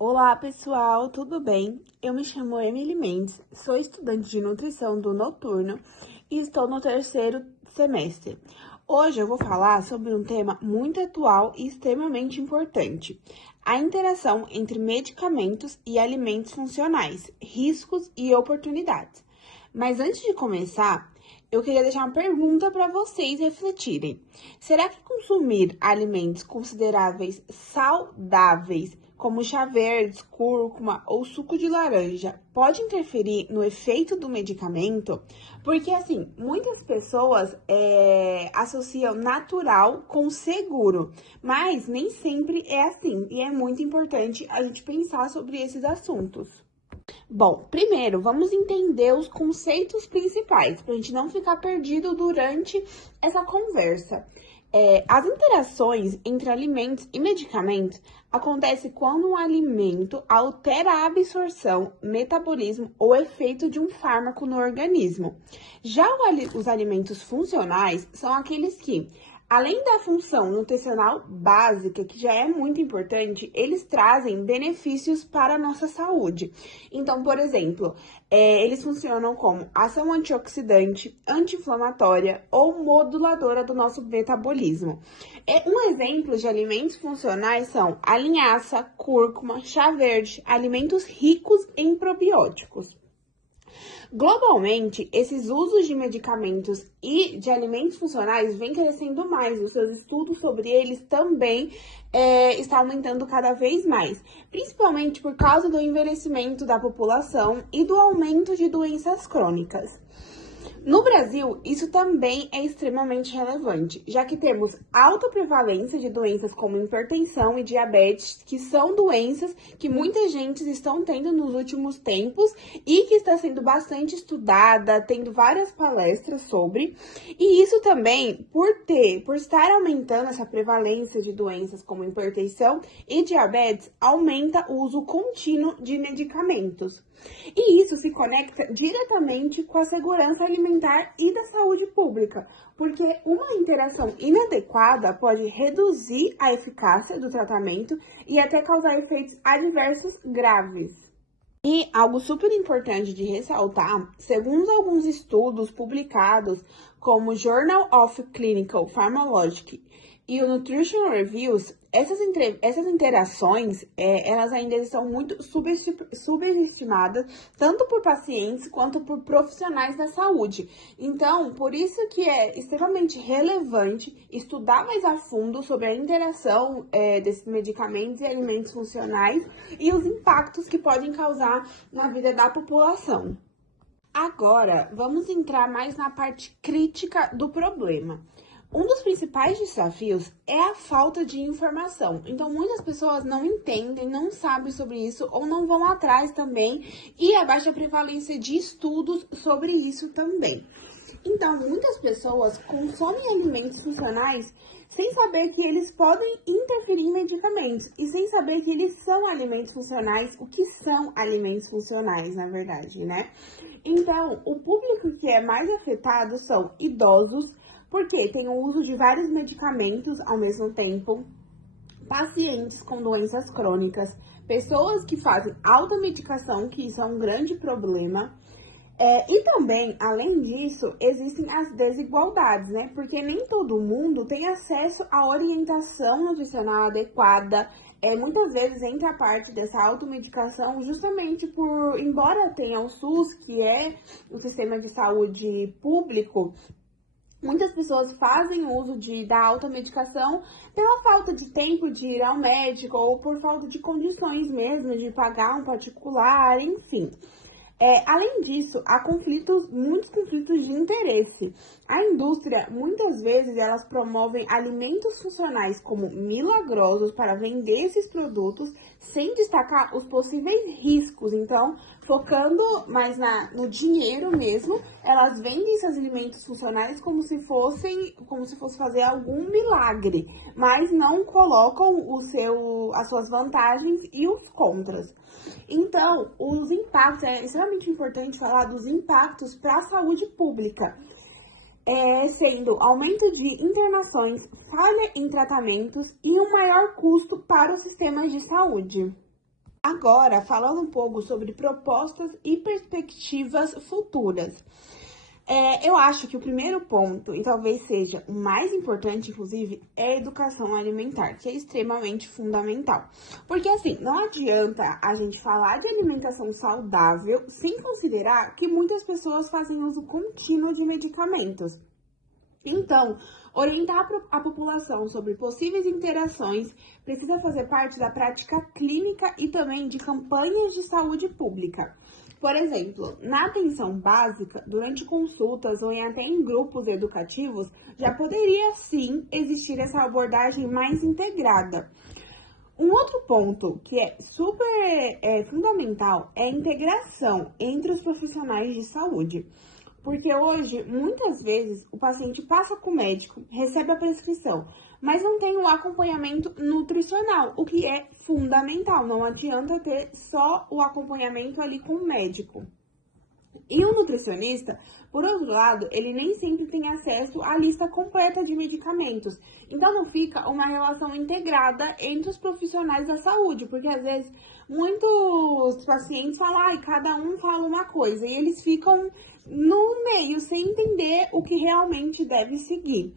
Olá, pessoal, tudo bem? Eu me chamo Emily Mendes, sou estudante de nutrição do noturno e estou no terceiro semestre. Hoje eu vou falar sobre um tema muito atual e extremamente importante: a interação entre medicamentos e alimentos funcionais, riscos e oportunidades. Mas antes de começar, eu queria deixar uma pergunta para vocês refletirem. Será que consumir alimentos consideráveis saudáveis, como chá verde, cúrcuma ou suco de laranja, pode interferir no efeito do medicamento? Porque, assim, muitas pessoas associam natural com seguro, mas nem sempre é assim, e é muito importante a gente pensar sobre esses assuntos. Bom, primeiro, vamos entender os conceitos principais, para a gente não ficar perdido durante essa conversa. As interações entre alimentos e medicamentos acontecem quando um alimento altera a absorção, metabolismo ou efeito de um fármaco no organismo. Já os alimentos funcionais são aqueles que, além da função nutricional básica, que já é muito importante, eles trazem benefícios para a nossa saúde. Então, por exemplo, eles funcionam como ação antioxidante, anti-inflamatória ou moduladora do nosso metabolismo. Um exemplo de alimentos funcionais são a linhaça, cúrcuma, chá verde, alimentos ricos em probióticos. Globalmente, esses usos de medicamentos e de alimentos funcionais vêm crescendo mais. Os seus estudos sobre eles também estão aumentando cada vez mais, principalmente por causa do envelhecimento da população e do aumento de doenças crônicas. No Brasil, isso também é extremamente relevante, já que temos alta prevalência de doenças como hipertensão e diabetes, que são doenças que muita gente estão tendo nos últimos tempos e que está sendo bastante estudada, tendo várias palestras sobre. E isso também, por estar aumentando essa prevalência de doenças como hipertensão e diabetes, aumenta o uso contínuo de medicamentos. E isso se conecta diretamente com a segurança alimentar e da saúde pública, porque uma interação inadequada pode reduzir a eficácia do tratamento e até causar efeitos adversos graves. E algo super importante de ressaltar, segundo alguns estudos publicados como Journal of Clinical Pharmacology e o Nutrition Reviews, essas interações, elas ainda estão muito subestimadas, tanto por pacientes quanto por profissionais da saúde. Então, por isso que é extremamente relevante estudar mais a fundo sobre a interação desses medicamentos e alimentos funcionais e os impactos que podem causar na vida da população. Agora, vamos entrar mais na parte crítica do problema. Um dos principais desafios é a falta de informação. Então, muitas pessoas não entendem, não sabem sobre isso ou não vão atrás também, e a baixa prevalência de estudos sobre isso também. Então, muitas pessoas consomem alimentos funcionais sem saber que eles podem interferir em medicamentos e sem saber que eles são alimentos funcionais, o que são alimentos funcionais, na verdade, né? Então, o público que é mais afetado são idosos, porque tem o uso de vários medicamentos ao mesmo tempo, pacientes com doenças crônicas, pessoas que fazem automedicação, que isso é um grande problema. E também, além disso, existem as desigualdades, né? Porque nem todo mundo tem acesso à orientação nutricional adequada. Muitas vezes entra a parte dessa automedicação justamente embora tenha o SUS, que é o sistema de saúde público, muitas pessoas fazem uso da automedicação pela falta de tempo de ir ao médico ou por falta de condições mesmo de pagar um particular, enfim. Além disso, há muitos conflitos de interesse. A indústria, muitas vezes, elas promovem alimentos funcionais como milagrosos para vender esses produtos, sem destacar os possíveis riscos. Então, focando mais no dinheiro mesmo, elas vendem esses alimentos funcionais como se fosse fazer algum milagre, mas não colocam as suas vantagens e os contras. Então, os impactos, é extremamente importante falar dos impactos para a saúde pública, sendo aumento de internações, falha em tratamentos e um maior custo para os sistemas de saúde. Agora, falando um pouco sobre propostas e perspectivas futuras. Eu acho que o primeiro ponto, e talvez seja o mais importante, inclusive, é a educação alimentar, que é extremamente fundamental. Porque, assim, não adianta a gente falar de alimentação saudável sem considerar que muitas pessoas fazem uso contínuo de medicamentos. Então, orientar a população sobre possíveis interações precisa fazer parte da prática clínica e também de campanhas de saúde pública. Por exemplo, na atenção básica, durante consultas ou até em grupos educativos, já poderia sim existir essa abordagem mais integrada. Um outro ponto que é super fundamental é a integração entre os profissionais de saúde. Porque hoje, muitas vezes, o paciente passa com o médico, recebe a prescrição, mas não tem um acompanhamento nutricional, o que é fundamental. Não adianta ter só o acompanhamento ali com o médico. E o nutricionista, por outro lado, ele nem sempre tem acesso à lista completa de medicamentos. Então, não fica uma relação integrada entre os profissionais da saúde, porque às vezes muitos pacientes falam, cada um fala uma coisa, e eles ficam no meio, sem entender o que realmente deve seguir.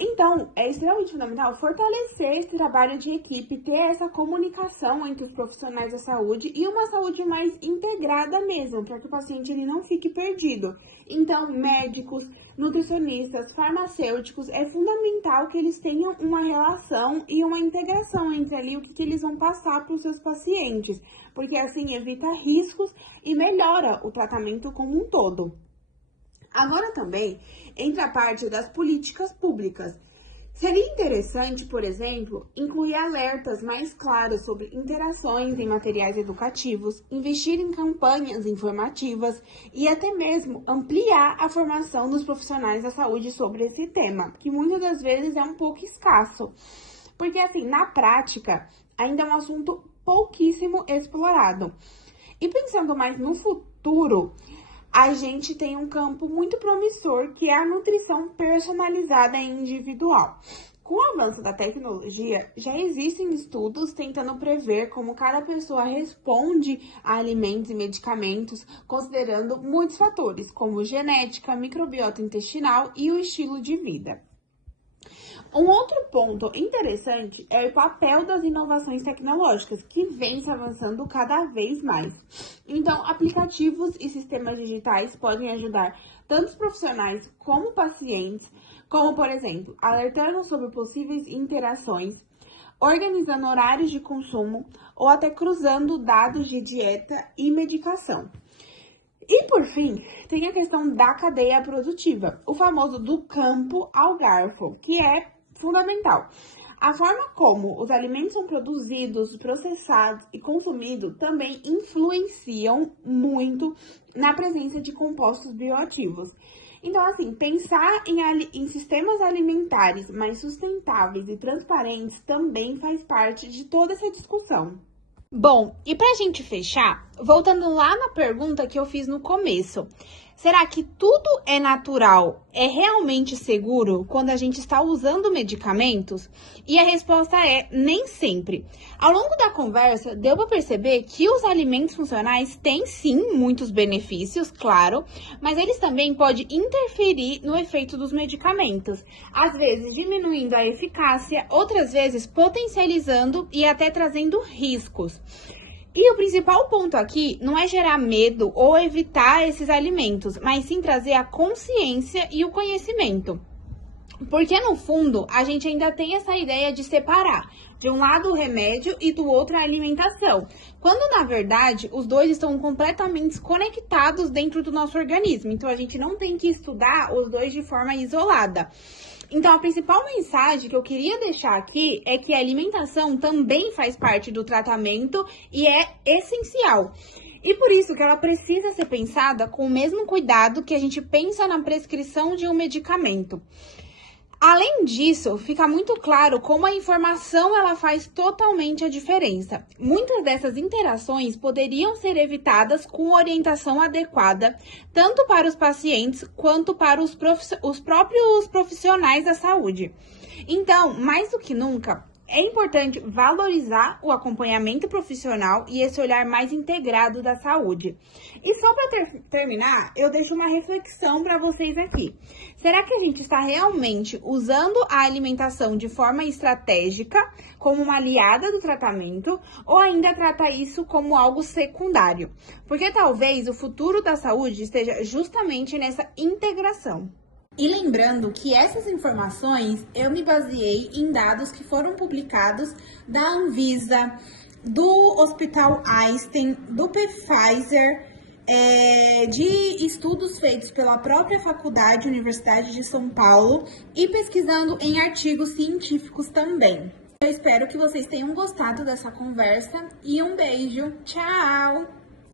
Então, é extremamente fundamental fortalecer esse trabalho de equipe, ter essa comunicação entre os profissionais da saúde e uma saúde mais integrada mesmo, para que o paciente ele não fique perdido. Então, médicos, nutricionistas, farmacêuticos, é fundamental que eles tenham uma relação e uma integração entre ali o que eles vão passar para os seus pacientes, porque assim evita riscos e melhora o tratamento como um todo. Agora também entra a parte das políticas públicas. Seria interessante, por exemplo, incluir alertas mais claros sobre interações em materiais educativos, investir em campanhas informativas e até mesmo ampliar a formação dos profissionais da saúde sobre esse tema, que muitas das vezes é um pouco escasso. Porque, assim, na prática, ainda é um assunto pouquíssimo explorado. E pensando mais no futuro, a gente tem um campo muito promissor, que é a nutrição personalizada e individual. Com o avanço da tecnologia, já existem estudos tentando prever como cada pessoa responde a alimentos e medicamentos, considerando muitos fatores, como genética, microbiota intestinal e o estilo de vida. Um outro ponto interessante é o papel das inovações tecnológicas, que vem se avançando cada vez mais. Então, aplicativos e sistemas digitais podem ajudar tanto os profissionais como pacientes, como, por exemplo, alertando sobre possíveis interações, organizando horários de consumo ou até cruzando dados de dieta e medicação. E, por fim, tem a questão da cadeia produtiva, o famoso do campo ao garfo, que é fundamental. A forma como os alimentos são produzidos, processados e consumidos também influenciam muito na presença de compostos bioativos. Então, assim, pensar em sistemas alimentares mais sustentáveis e transparentes também faz parte de toda essa discussão. Bom, e pra gente fechar, voltando lá na pergunta que eu fiz no começo, será que tudo é natural, é realmente seguro quando a gente está usando medicamentos? E a resposta é nem sempre. Ao longo da conversa, deu para perceber que os alimentos funcionais têm sim muitos benefícios, claro, mas eles também podem interferir no efeito dos medicamentos, às vezes diminuindo a eficácia, outras vezes potencializando e até trazendo riscos. E o principal ponto aqui não é gerar medo ou evitar esses alimentos, mas sim trazer a consciência e o conhecimento. Porque, no fundo, a gente ainda tem essa ideia de separar, de um lado o remédio e do outro a alimentação, quando, na verdade, os dois estão completamente conectados dentro do nosso organismo. Então, a gente não tem que estudar os dois de forma isolada. Então, a principal mensagem que eu queria deixar aqui é que a alimentação também faz parte do tratamento e é essencial. E por isso que ela precisa ser pensada com o mesmo cuidado que a gente pensa na prescrição de um medicamento. Além disso, fica muito claro como a informação ela faz totalmente a diferença. Muitas dessas interações poderiam ser evitadas com orientação adequada, tanto para os pacientes quanto para os próprios profissionais da saúde. Então, mais do que nunca, É importante valorizar o acompanhamento profissional e esse olhar mais integrado da saúde. E só para terminar, eu deixo uma reflexão para vocês aqui. Será que a gente está realmente usando a alimentação de forma estratégica, como uma aliada do tratamento, ou ainda trata isso como algo secundário? Porque talvez o futuro da saúde esteja justamente nessa integração. E lembrando que essas informações eu me baseei em dados que foram publicados da Anvisa, do Hospital Einstein, do Pfizer, de estudos feitos pela própria Faculdade Universidade de São Paulo e pesquisando em artigos científicos também. Eu espero que vocês tenham gostado dessa conversa e um beijo. Tchau!